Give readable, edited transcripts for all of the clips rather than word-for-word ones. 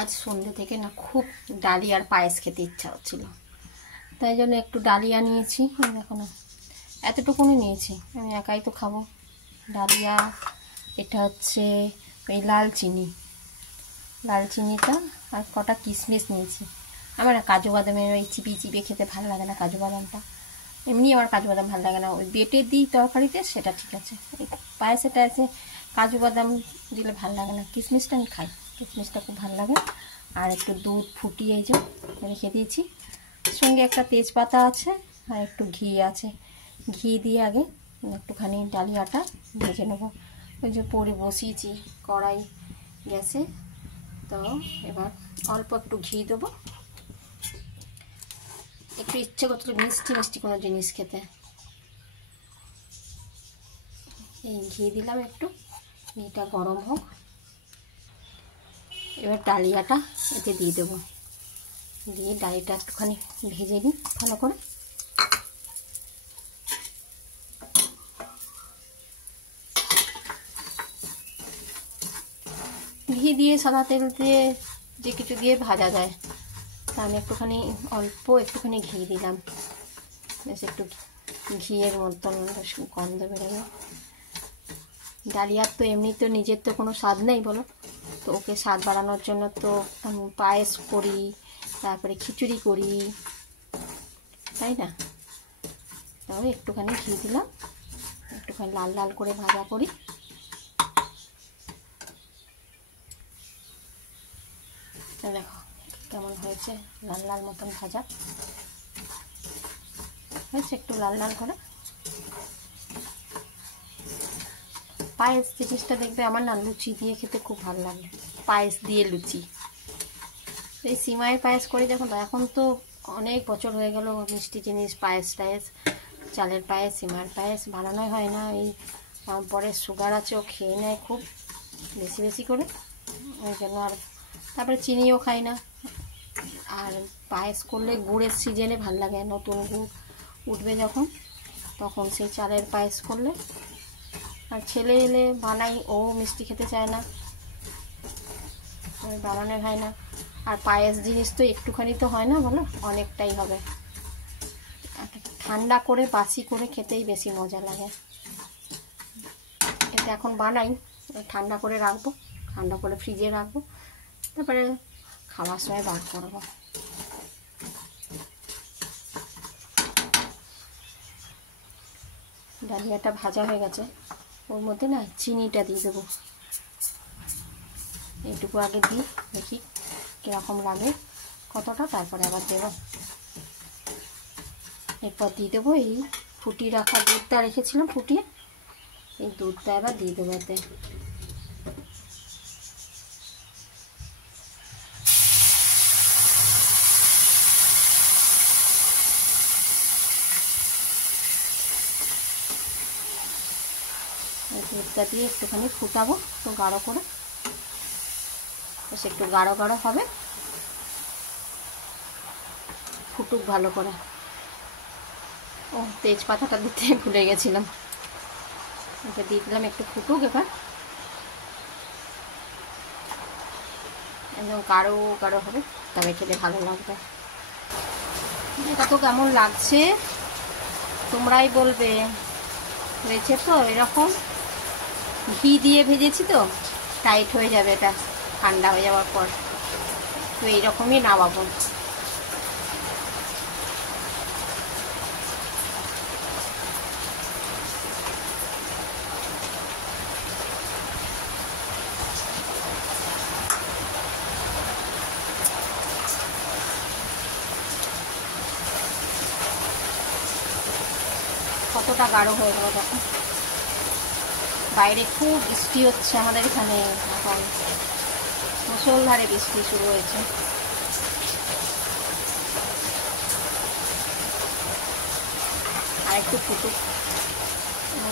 আজ সন্ধ্যে থেকে না খুব ডালিয়ার পায়েস খেতে ইচ্ছা হচ্ছিল, তাই জন্য একটু ডালিয়া নিয়েছি। দেখো না, এতটুকুনি নিয়েছি, আমি একাই তো খাবো। ডালিয়া, এটা হচ্ছে ওই লাল চিনিটা, আর কটা কিশমিশ নিয়েছি। আমার না কাজু বাদামের ওই চিপিয়ে খেতে ভালো লাগে না, কাজু বাদামটা এমনি আমার কাজু বাদাম ভালো লাগে না, ওই বেটে দিই তরকারিতে সেটা ঠিক আছে। এই পায়েসে টায়েসে কাজু বাদাম দিলে ভালো লাগে না, কিশমিশটা আমি খাই, কিশমিশটা খুব ভালো লাগে। আর একটু দুধ ফুটিয়ে এই যে রেখে দিয়েছি, সঙ্গে একটা তেজপাতা আছে আর একটু ঘি আছে। ঘি দিয়ে আগে একটুখানি ডালিয়াটা ভেজে নেবো। ওই যে পরে বসিয়েছি কড়াই গ্যাসে, তো এবার অল্প একটু ঘি দেবো। একটু ইচ্ছে করছিল মিষ্টি কোনো জিনিস খেতে, এই ঘি দিলাম একটু। ঘিটা গরম হোক, এবার ডালিয়াটা এতে দিয়ে দেবো। দিয়ে ডালিয়াটা একটুখানি ভেজে নিই ভালো করে। ঘি দিয়ে, সাদা তেল দিয়ে, যে কিছু দিয়ে ভাজা যায়, তা আমি একটুখানি ঘি দিলাম, বেশ একটু ঘিয়ের মতন গন্ধ বেরোয়। ডালিয়ার তো এমনি তো নিজের তো কোনো স্বাদ নেই বলো, তো ওকে স্বাদ বাড়ানোর জন্য তো পায়েস করি, তারপরে খিচুড়ি করি, তাই না? তবে একটুখানি ঘি দিলাম, একটুখানি লাল লাল করে ভাজা করি। দেখো কেমন হয়েছে, লাল লাল মতন ভাজা হয়েছে, একটু লাল লাল করে। পায়েস জিনিসটা দেখবে আমার না লুচি দিয়ে খেতে খুব ভালো লাগে, পায়েস দিয়ে লুচি। এই সিমাইয়ের পায়েস করি দেখো তো, এখন তো অনেক বছর হয়ে গেল মিষ্টি জিনিস পায়েস টায়েস, চালের পায়েস সিমাইয়ের পায়েস বানানোই হয় না। এই পরে সুগার আছে, ও খেয়ে নেয় খুব বেশি করে, ওই জন্য আর তারপরে চিনিও খাই না। আর পায়েস করলে গুড়ের সিজনে ভাল লাগে, নতুন গুড় উঠবে যখন, তখন সেই চালের পায়েস করলে। আর ছেলে এলে বানাই, ও মিষ্টি খেতে চায় না, বানানো হয় না। আর পায়েস জিনিস তো একটুখানি তো হয় না বলো, অনেকটাই হবে। ঠান্ডা করে বাসি করে খেতেই বেশি মজা লাগে। এটা এখন বানাই, ঠান্ডা করে রাখবো, ঠান্ডা করে ফ্রিজে রাখবো, তারপরে খাওয়ার সময় বার করবো। ডালিয়াটা ভাজা হয়ে গেছে, ওর মধ্যে না চিনিটা দিয়ে দেবো। এইটুকু আগে দিই, দেখি কীরকম লাগে, কতটা, তারপরে আবার দেবো। এরপর দিয়ে দেবো এই ফুটিয়ে রাখা দুধটা রেখেছিলাম ফুটিয়ে, এই দুধটা এবার দিয়ে দেবো এতে। এই দুধটা দিয়ে একটুখানি ফুটাবো, একটু গাঢ় করে, বেশ একটু গাঢ় গাঢ় হবে, ফুটুক ভালো করে। ও তেজপাতাটা দিতে ভুলে গেছিলাম, এটা দিয়ে দিলাম, একটু ফুটুক এবার, একদম গাঢ় গাঢ় হবে, তবে খেতে ভালো লাগবে। এটা তো কেমন লাগছে তোমরাই বলবে। হয়েছে তো এরকম, ঘি দিয়ে ভেজেছি তো টাইট হয়ে যাবে, এটা ঠান্ডা হয়ে যাওয়ার পর তো এইরকমই নামাবো। কতটা গাঢ় হয়ে গেল দেখো। বাইরে খুব বৃষ্টি হচ্ছে আমাদের এখানে, এখন মুষলধারে বৃষ্টি শুরু হয়েছে। আর একটু ফুটুক,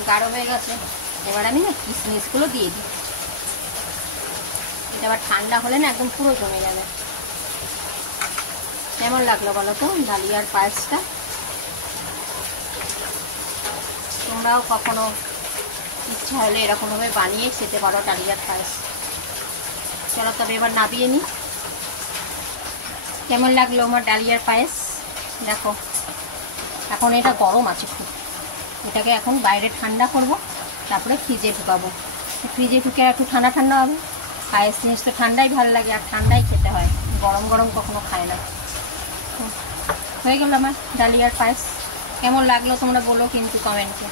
গাঢ় হয়ে গেছে। এবার আমি না কিশমিশগুলো দিয়ে দিই, এটা আবার ঠান্ডা হলে না একদম পুরো জমে যাবে। কেমন লাগলো বলো তো ডালিয়ার পায়েসটা? তোমরাও কখনো ইচ্ছা হলে এরকমভাবে বানিয়ে খেতে পারো ডালিয়ার পায়েস। চলো তবে এবার নামিয়ে নিই। কেমন লাগলো আমার ডালিয়ার পায়েস দেখো। এখন এটা গরম আছে খুব, এটাকে এখন বাইরে ঠান্ডা করব, তারপরে ফ্রিজে ঢুকাবো। ফ্রিজে ঢুকে একটু ঠান্ডা ঠান্ডা হবে। পায়েস জিনিস তো ঠান্ডাই ভালো লাগে, আর ঠান্ডাই খেতে হয়, গরম গরম কখনো খায় না। হয়ে গেল আমার ডালিয়ার পায়েস। কেমন লাগলো তোমরা বলো কিন্তু কমেন্টে।